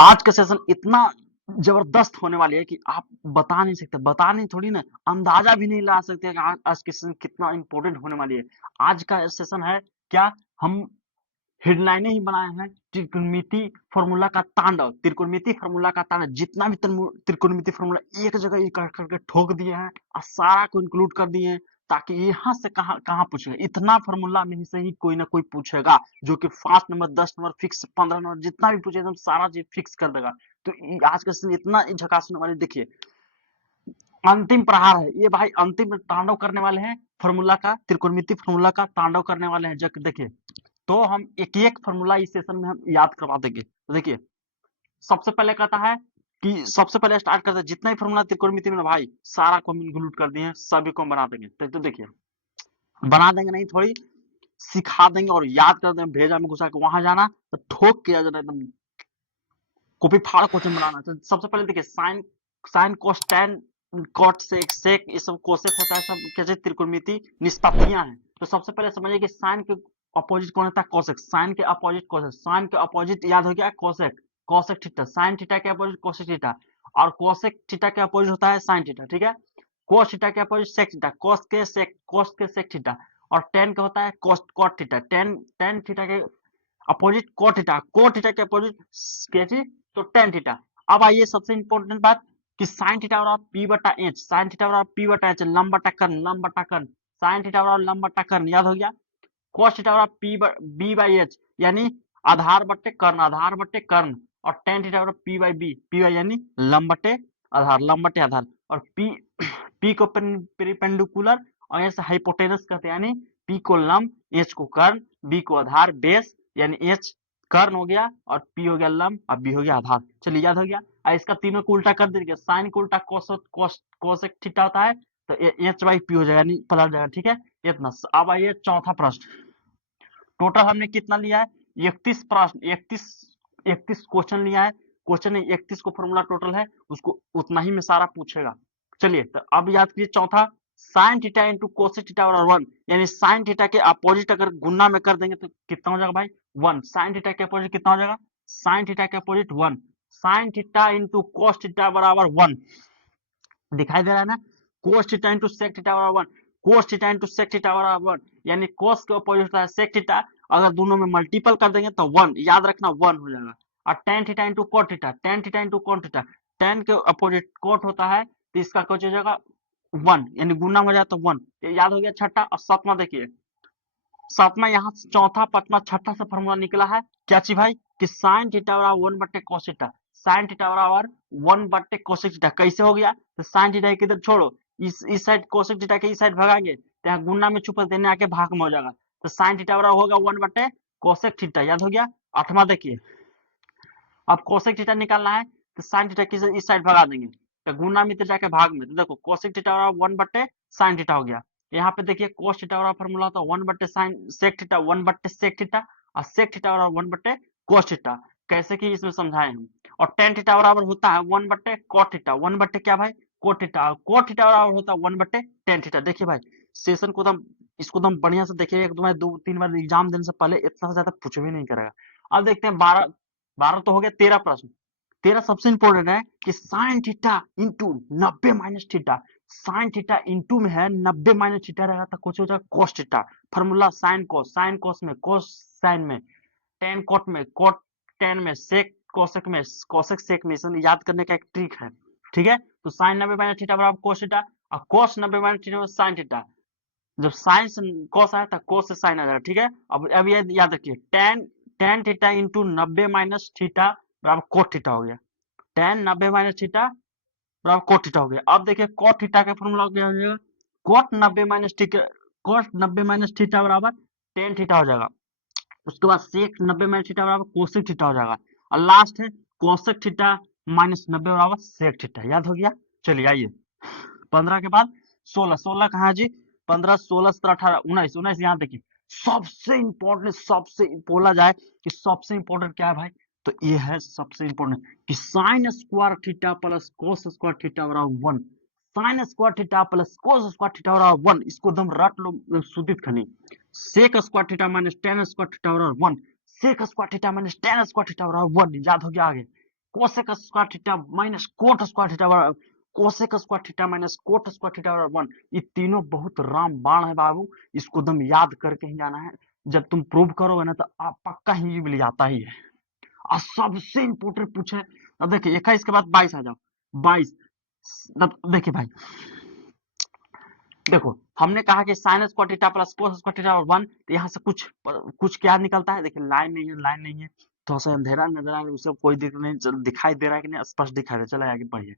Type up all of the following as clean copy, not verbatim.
आज का सेशन इतना जबरदस्त होने वाली है कि आप बता नहीं सकते, बता नहीं थोड़ी ना, अंदाजा भी नहीं लगा सकते कि आज के सेशन कितना इंपॉर्टेंट होने वाली है। आज का सेशन है क्या, हम हेडलाइनें ही बनाए हैं, त्रिकोणमिति फॉर्मूला का तांडव, त्रिकोणमिति फॉर्मूला का तांडव, जितना भी त्रिकोणमिति फॉर्मूला एक जगह इकट्ठा करके ठोक दिए हैं और सारा को इंक्लूड कर दिए हैं, ताकि यहाँ से कहाँ कहाँ पूछेगा, इतना फॉर्मूला में ही से ही कोई ना कोई पूछेगा, जो कि 5 नंबर 10 नंबर फिक्स 15 नंबर जितना भी पूछे एकदम सारा चीज फिक्स कर देगा। तो आज का सीन इतना झकास होने वाले, देखिए अंतिम प्रहार है ये भाई, अंतिम तांडव करने वाले हैं फॉर्मूला का, त्रिकोणमिति फॉर्मूला का तांडव करने वाले हैं। जब देखिए, तो हम एक एक फॉर्मूला इस सेशन में हम याद करवा देंगे। तो देखिए, सबसे पहले कहता है कि सबसे पहले स्टार्ट करते हैं, जितना ही फॉर्मूला त्रिकोणमिति में ना भाई सारा को हम इंक्लूड कर दिए हैं, सभी को हम बना देंगे। तो देखिए, बना देंगे नहीं, थोड़ी सिखा देंगे और याद कर देंगे, भेजा में घुसा के वहां जाना तो ठोक के आ जाना, एकदम कॉपी फाड़ क्वेश्चन बनाना। तो सबसे पहले देखिए, sine sine cos tan cot sec sec ये सब कोसेक होता है, सब कैसे त्रिकोणमिति निष्पत्तियां हैं। तो सबसे पहले समझिए कि साइन के अपोजिट कौन होता है, कोसेक। साइन के अपोजिट कोसेक, साइन के अपोजिट याद हो गया cosec, cosec theta. Sine theta के अपोजिट कोसेक थीटा, और कोसेक थीटा के अपोजिट होता है साइन थीटा, ठीक है। कोस थीटा के अपोजिट सेक थीटा, कोस के सेक थीटा, और टेन का होता है cos cot theta, tan tan theta के अपोजिट कोट थीटा के अपोजिट क्या चीज, तो टेन थीटा। अब आइए सबसे इंपॉर्टेंट बात कि साइन थीटा बराबर पी बटा एच, साइन थीटा बराबर पी बटा एच, लंब बटा कर्ण, लंब बटा कर्ण, साइन थीटा बराबर लंब बटा कर्ण, याद हो गया। कोस थीटा बराबर पी बी बाई एच, यानी आधार बट्टे कर्ण, आधार बट्टे कर्ण, और टेन थीटा बराबर P by B, P by यानी लंब बट्टे आधार, लंब बट्टे आधार, और पी पी को पेरिपेंडिकुलर और ऐसे हाइपोटेनस कहते हैं, यानी पी को लंब, एच को कर्ण, बी को आधार बेस, यानी एच कर्ण हो गया और पी हो गया लंब और बी हो गया आधार। चलिए याद हो गया। इसका तीनों को उल्टा कर दीजिए, साइन को उल्टा कोसेक थीटा होता है, तो एच बाई पी हो जाएगा, यानी पलट जाएगा, ठीक है। इतना। अब आइए चौथा प्रश्न। टोटल हमने कितना लिया है, 31 प्रश्न, 31 क्वेश्चन लिया है। क्वेश्चन में 31 को फॉर्मूला टोटल है, उसको उतना ही में सारा पूछेगा। चलिए, तो अब याद कीजिए चौथा, sign theta into cosec theta बराबर 1, यानी साइन थीटा के अपोजिट अगर गुना में कर देंगे तो कितना हो जाएगा भाई, 1। साइन थीटा के अपोजिट कितना हो जाएगा, साइन थीटा के opposite 1। Sine theta into cos theta बराबर 1, दिखाई दे रहा है ना। Cos theta into sec theta बराबर 1, cos theta into sec theta बराबर 1, यानी कोस के अपोजिट होता है सेक थीटा, अगर दोनों में मल्टीपल कर देंगे तो 1, याद रखना 1 हो जाएगा। और tan theta into cot theta, tan theta into cot theta, ten के अपोजिट कोट होता है, तो इसका कुछ हो जाएगा 1, यानी गुना हो जाए तो 1, ये याद हो गया। छठा और सातवां देखिए, सातवां यहाँ से चौथा पांचवा छठा से फॉर्मूला निकला है, क्या चीज भाई, कि साइन थीटा बराबर 1 बट्टे कोस थीटा, साइन थीटा बराबर 1 बट्टे कोसेक थीटा। कैसे हो गया, तो साइन थीटा किधर छोड़ो, इस साइड कोसेक थीटा के इस साइड भगाएंगे तो यहाँ गुना में छुपा देने आके भाग में हो जाएगा, तो साइन थीटा बराबर होगा 1 बट्टे कोसेक थीटा, याद हो गया। आठवां देखिए, अब कोसेक थीटा निकालना है, तो साइन थीटा की इस साइड भगा देंगे तो गुना में तो जाके भाग में, तो देखो कोसेक थीटा बराबर 1 बट्टे साइन थीटा हो गया। यहाँ पे देखिए कोस थीटा बराबर फॉर्मूला होता है 1 बट्टे साइन सेक थीटा, 1 बट्टे सेक थीटा, और सेक थीटा बराबर 1 बट्टे कोस थीटा। कैसे कि इसमें समझाए हम। और टेन थीटा बराबर होता है 1 बट्टे कोट थीटा, 1 बट्टे क्या भाई, कोट थीटा, और कोट थीटा बराबर होता है 1 बट्टे टेन थीटा। देखिए भाई, सेशन को एकदम, इसको एकदम बढ़िया से देखिए, एक दो बार दो तीन बार एग्जाम देने से पहले इतना से ज्यादा कुछ भी नहीं करेगा। अब देखते हैं 12, 12 तो हो गया, 13 प्रश्न। 13 सबसे इंपॉर्टेंट है कि sign theta into 90 minus theta, sine theta into में है 90 माइनस थीटा रहेगा तो कुछ हो जाएगा cos theta. Formula sine cos में, कोस साइन में, टेन कोट में, कोट टेन में, सेक कोसेक में, कोसेक सेक में, इसमें याद करने का एक ट्रिक है, ठीक है। तो साइन 90 माइनस थीटा बराबर कोस थीटा, और कोस 90 माइनस थीटा साइन थीटा। जब साइन से कॉस आया था कोस से साइन आ जाएगा, ठीक है। अब ये याद रखिए, ten tan theta into 90 minus theta बराबर कोट थीटा हो गया, टेन 90 माइनस थीटा बराबर कोट थीटा हो गया। अब देखिए कोट थीटा का फॉर्मूला क्या हो जाएगा, cot 90 minus theta, cot 90 minus theta बराबर टेन थीटा हो जाएगा। उसके बाद सेक 90 माइनस थीटा बराबर कोसेक थीटा हो जाएगा, और लास्ट है कोसेक थीटा माइनस 90 बराबर सेक थीटा, याद हो गया। चलिए आइए 15 के बाद 16, 16 कहाँ है जी, 15 16 17 18 19, 19 यहाँ देखिए, सबसे इंपॉर्टेंट, सबसे बोला जाए कि सबसे इंपॉर्टेंट क्या है भाई, तो ये है सबसे इंपॉर्टेंट कि sine square theta plus cos square theta बराबर 1, sine square theta plus cos square theta बराबर 1, इसको एकदम रट लो सुदित खनी। Sec square theta minus tan square theta बराबर 1, sec square theta minus tan square theta बराबर 1, याद हो गया आगे। Cosec square theta minus cot square theta बराबर cosec square theta minus cot square theta बराबर 1। ये तीनों बहुत रामबाण है बाबू, इसको एकदम याद करके ही जाना है। जब तुम प्रूव करोगे ना तो आप पक्का ही मिल जाता ही है। और सबसे इंपोर्टेंट पूछे, अब देखिए 21 के बाद 22 आ जाओ। 22 देखिए भाई, देखो हमने कहा कि sine square theta plus cos square theta और 1, तो यहाँ से कुछ कुछ क्या निकलता है, देखिए लाइन नहीं है, लाइन नहीं है, थोड़ा सा अंधेरा नजर आ रहा है, उसे कोई दिक्कत नहीं, दिखाई दे रहा है कि नहीं, स्पष्ट दिखाई दे रहा है। चलो आगे बढ़िए।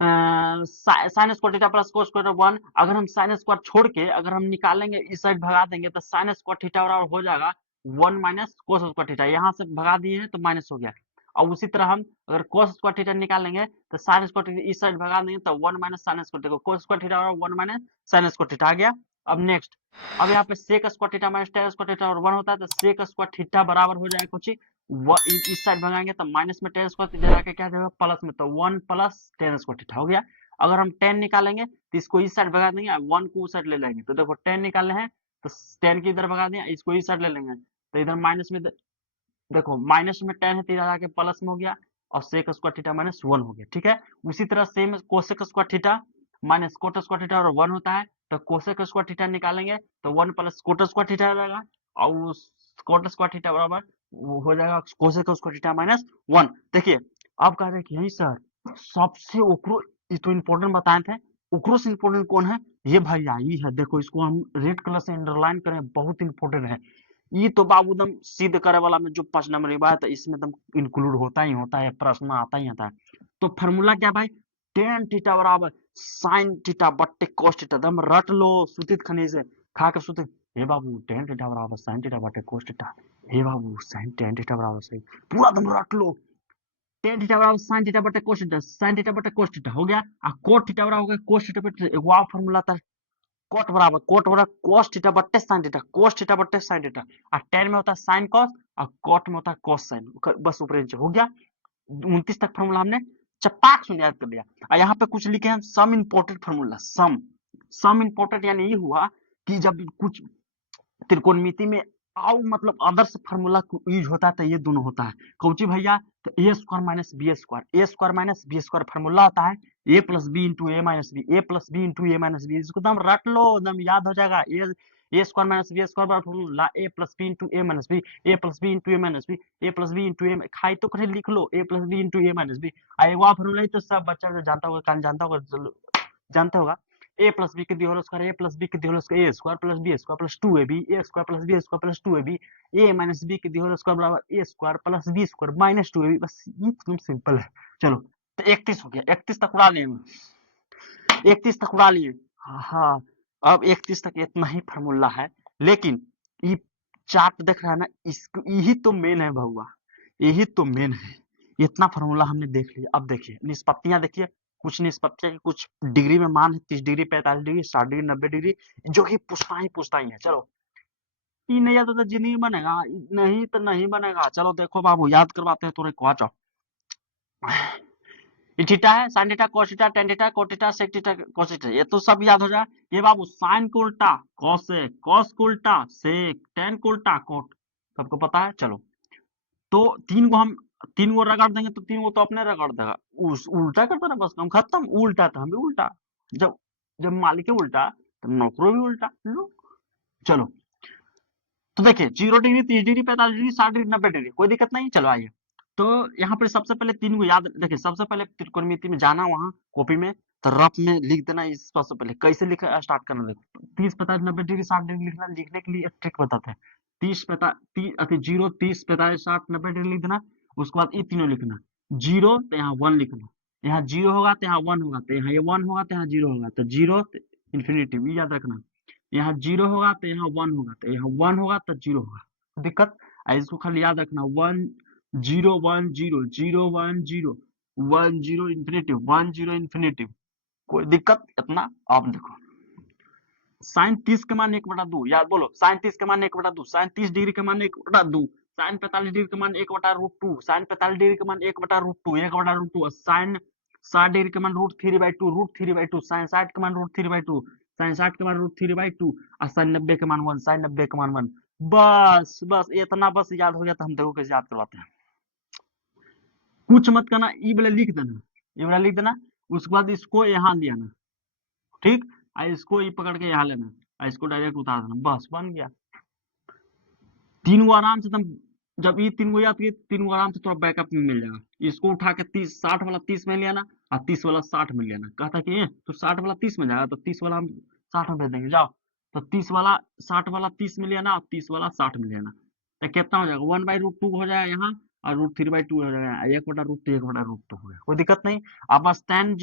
Sign square theta plus cos square 1, अगर हम साइन स्क्वायर छोड़ के अगर हम निकालेंगे इस साइड भगा देंगे तो साइन स्क्वायर थीटा बराबर हो जाएगा 1 माइनस कोस स्क्वायर थीटा, यहाँ से भगा दिए हैं तो माइनस हो गया। और उसी तरह हम अगर कोस स्क्वायर थीटा निकालेंगे तो साइन स्क्वायर थीटा इस साइड भगा देंगे तो 1 minus sine square theta, cos square theta बराबर 1 माइनस साइन स्क्वायर थीटा आ गया। अब नेक्स्ट, अब यहाँ पे sec square theta minus tan square theta और 1 होता है, तो सेक स्क्वायर थीटा बराबर हो जाएगा कुछ इस साइड भगाएंगे तो माइनस में टेन स्क्वायर थीटा जाके क्या जाएगा प्लस में, तो 1 प्लस टेन स्क्वायर थीटा हो गया। अगर हम 10 निकालेंगे तो इसको इस साइड भगा देंगे, 1 को उस साइड ले लेंगे, तो देखो 10 निकाले हैं तो 10 की इधर भगा दिया, इसको इस साइड ले लेंगे तो इधर माइनस में देखो माइनस में 10 है तो इधर आके प्लस में हो गया और सेक स्क्वायर थीटा माइनस 1 हो गया। ठीक है, उसी तरह same cosec square theta minus cot square theta और 1 होता है, तो कोसेक स्क्वायर थीटा निकालेंगे तो 1 प्लस कोट स्क्वायर थीटा रहेगा और उस कोट स्क्वायर थीटा बराबर वो हो जाएगा कोसेक स्क्वायर थीटा माइनस 1। देखिए अब कह रहे हैं कि यही सर सबसे ओकरो, ये तो इंपॉर्टेंट बताए थे, ओकरो से इंपॉर्टेंट कौन है, ये भाई आई है, देखो इसको हम रेड कलर से अंडरलाइन करें, बहुत इंपॉर्टेंट है। ये तो बाबू एकदम सिद्ध करे वाला में जो 5 नंबर की बात है इसमें एकदम इंक्लूड होता ही होता है, प्रश्न आता ही आता है। तो फॉर्मूला क्या भाई, टेन थीटा बराबर साइन थीटा बट्टे कोस थीटा, एकदम रट लो सूतित खनी से खा के सूतित। हे बाबू टेन थीटा बराबर साइन थीटा बट्टे कोस थीटा, हे बाबू साइन टेन थीटा बराबर सही, पूरा एकदम रट लो। टेन थीटा बराबर साइन थीटा बट्टे कोस थीटा, साइन थीटा बट्टे कोस थीटा हो गया, और कोट थीटा बराबर हो गया कोस थीटा बट्टे, एक और फॉर्मूला था कोट बराबर कोस थीटा बट्टे साइन थीटा, कोस थीटा बट्टे साइन थीटा, और टेन में होता है साइन कॉस और कोट में होता है कॉस साइन, बस ऊपर नीचे हो गया। 29 तक फॉर्मूला हमने चपाक सुन याद कर लिया। और यहाँ पे कुछ लिखे हैं सम इंपोर्टेंट फॉर्मूला, सम इंपोर्टेंट यानी ये हुआ कि जब कुछ त्रिकोणमिति में आओ मतलब आदर्श फार्मूला यूज होता है तो ये दोनों होता है कौची भैया, तो a square minus b square, a square minus b square formula आता है a plus b into a minus b, a plus b into a minus b, इसको एकदम रट लो एकदम याद हो जाएगा। A square minus b square बार formula a plus b into a minus b, a plus b into a minus b, a plus b into a खाई तो करे लिख लो ए plus b into a minus B. एक formula ही तो सब बच्चा जानता होगा, कान जानता होगा, ए प्लस बी के the whole square, a plus b के the whole square, a square plus b square plus 2ab, a square plus b square plus 2ab, a minus b के दी होल स्क्वायर बराबर a square plus b square minus 2ab। बस ये एकदम simple है। चलो तो 31 हो गया, 31 तक उड़ा लिए, 31 तक उड़ा लिए। हाँ अब 31 तक इतना ही फार्मूला है, लेकिन ये चार्ट देख रहा है ना, इसको यही तो मेन है बहुआ, यही तो मेन है। इतना फार्मूला हमने देख लिया, अब देखिए निष्पत्तियां देखिए, कुछ निष्पत्तियां की कुछ डिग्री में मान है, 30 डिग्री 45 डिग्री 60 डिग्री 90 डिग्री, जो कि पूछता ही है। चलो ये नहीं याद होता जिंदगी बनेगा, नहीं तो नहीं बनेगा। चलो देखो बाबू याद करवाते हैं थोड़े को, आ जाओ। ये थीटा है, sine theta cos theta tan theta cot theta sec theta cos theta, ये तो सब याद हो जाए। ये बाबू साइन को उल्टा कोसेक, कोस को उल्टा सेक, टेन को उल्टा कोट, सबको पता है। चलो तो तीन को रगड़ देंगे तो तीन को तो अपने रगड़ देगा, उस उल्टा करता ना बस, हम खत्म। उल्टा तो हम भी उल्टा, जब जब मालिक है उल्टा तो नौकरों भी उल्टा लो। चलो तो देखिए 0 degree 30 degree 45 degree 60 degree 90 degree, कोई दिक्कत नहीं। चलो आइए, तो यहाँ पर सबसे पहले तीन को याद देखिए, सबसे पहले त्रिकोणमिति में जाना, वहां कॉपी में तो रफ में लिख देना। इस सबसे पहले कैसे लिखा स्टार्ट करना, देखो 30 45 90 डिग्री 60 डिग्री लिखना, लिखने के लिए एक ट्रिक बताते हैं। 30 45 0 30 45 60 90 डिग्री लिख देना, उसके बाद ये तीनों लिखना, जीरो तो यहाँ 1 लिखना, यहाँ जीरो होगा तो यहाँ 1 होगा, तो यहाँ ये 1 होगा तो यहाँ 0 होगा, तो जीरो इन्फिनिटी याद रखना। यहाँ 0 होगा तो यहाँ 1 होगा, तो यहाँ 1 होगा तो 0 होगा, दिक्कत। इसको खाली याद रखना, 1 0 1 0 0 1 0 1 0 इन्फिनिटिव 1 0 इन्फिनिटिव, कोई दिक्कत इतना। आप देखो साइन 30 के मान 1/2 याद बोलो, साइन 30 के मान 1/2, साइन 30 डिग्री के मान 1/2, साइन 45 डिग्री के मान 1/√2, साइन 45 डिग्री के मान 1/√2 1/√2, साइन 60 डिग्री के मान √3/2 √3/2, साइन 60 के मान √3/2, साइन 60 के मान √3/2, और साइन 90 के मान 1 साइन 90 के मान 1। बस बस इतना बस याद हो गया तो हम देखो कैसे याद करवाते हैं। कुछ मत करना, ई वाला लिख देना, ये वाला लिख देना, उसके बाद इसको यहाँ ले आना, ठीक, और इसको ई पकड़ के यहाँ लेना, और इसको डायरेक्ट उतार देना, बस बन गया। तीन को आराम से तुम, जब ये तीन को याद किए, तीन को आराम से थोड़ा बैकअप में मिल जाएगा। इसको उठा के 30 60 वाला 30 में ले आना, और 30 वाला 60 में ले आना। कहता कि तो 60 वाला 30 में जाएगा, तो 30 वाला हम 60 में भेज देंगे, जाओ। तो 30 वाला 60 वाला 30 में ले आना, और 30 वाला 60 में ले आना। तो कितना हो जाएगा, 1/√2 हो जाएगा यहाँ, और √3/2 हो जाएगा, 1/√2 1/√2 हो गया, कोई दिक्कत नहीं। अब बस tan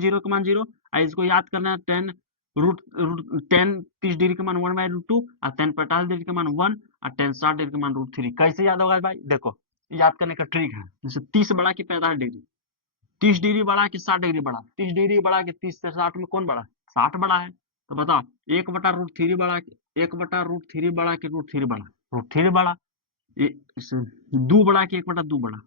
0 का मान 0, और इसको याद करना है, tan root root tan 30 degree का मान 1/√2, और tan 45 डिग्री का मान 1, और tan 60 डिग्री का मान √3। कैसे याद होगा भाई, देखो याद करने का ट्रिक है, जैसे 30 बड़ा कि 45 डिग्री, 30 डिग्री बड़ा कि 60 डिग्री बड़ा, 30 डिग्री बड़ा कि 30 से 60 में कौन बड़ा, 60 बड़ा है। तो बताओ 1/√3 बड़ा, 1/√3 बड़ा कि √3 बड़ा, √3 बड़ा। दो बड़ा कि 1/2 बड़ा,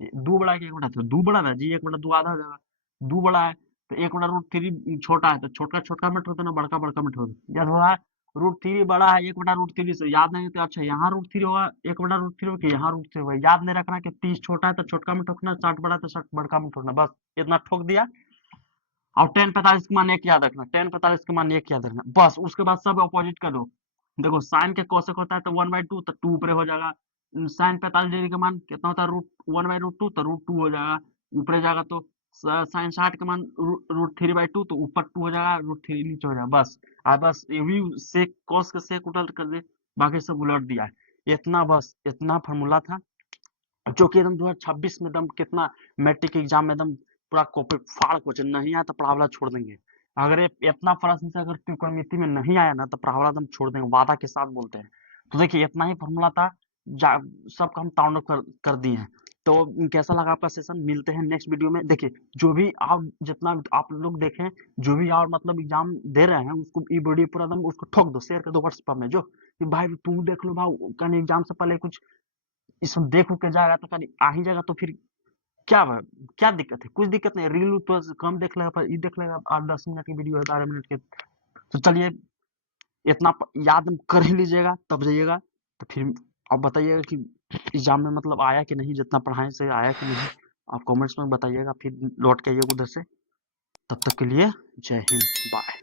दो बड़ा कि 1/2, तो दो बड़ा था जी, 1/2 आधा हो जाएगा, दो बड़ा है। तो 1/√3 छोटा है, तो छोटा छोटा में ठोक देना, बड़का बड़का में ठोक देना। याद हुआ, √3 बड़ा है 1/√3 से, याद नहीं तो अच्छा यहाँ √3 होगा, 1/√3 होगा, यहाँ √3 होगा। याद नहीं रखना कि 30 छोटा है तो छोटका में ठोकना, 60 बड़ा है तो 60 बड़का में ठोकना, बस इतना ठोक दिया। और tan 45 का मान 1 याद रखना, tan 45 का मान 1 याद रखना, बस। उसके बाद सब अपोजिट कर दो। देखो साइन के कोसेक होता है तो 1/2, तो 2 ऊपर हो जाएगा। साइन 45 डिग्री का मान कितना होता है, √1/√2, तो √2 हो जाएगा, ऊपर जाएगा। तो साइन 60 का मान √3/2, तो ऊपर 2 हो जाएगा, √3 नीचे हो जाएगा, बस। बस ये भी सेक कॉस के सेक उल्टा कर दे, बाकी सब उलट दिया है। इतना, बस इतना फॉर्मूला था, जो कि एकदम 2026 में एकदम कितना मैट्रिक एग्जाम में एकदम पूरा कॉपी फाड़ क्वेश्चन, नहीं आया तो पढ़ावला छोड़ देंगे। अगर ये इतना प्रश्न से अगर त्रिकोणमिति में नहीं आया ना, तो पढ़ावला एकदम छोड़ देंगे, वादा के साथ बोलते हैं। तो देखिए इतना ही फॉर्मूला था, सबका हम डाउनलोड कर दिए हैं। तो कैसा लगा आपका सेशन, मिलते हैं नेक्स्ट वीडियो में। देखिए जो भी आप, जितना आप लोग देखें, जो भी और मतलब एग्जाम दे रहे हैं, उसको ये वीडियो पूरा एकदम उसको ठोक दो, शेयर कर दो व्हाट्सएप में, जो कि भाई तू देख लो भाई, कहीं एग्जाम से पहले कुछ इसमें देख के जाएगा तो कहीं आ ही जाएगा, तो फिर क्या क्या दिक्कत है, कुछ दिक्कत नहीं। रील तो कम देख लेगा, पर ये देख लेगा 8-10 मिनट की वीडियो है, 12 मिनट के। तो चलिए इतना याद कर ही लीजिएगा, तब जाइएगा। तो फिर आप बताइएगा कि एग्जाम में मतलब आया कि नहीं, जितना पढ़ाए से आया कि नहीं, आप कमेंट्स में बताइएगा। फिर लौट के आइएगा उधर से। तब तक के लिए जय हिंद, बाय।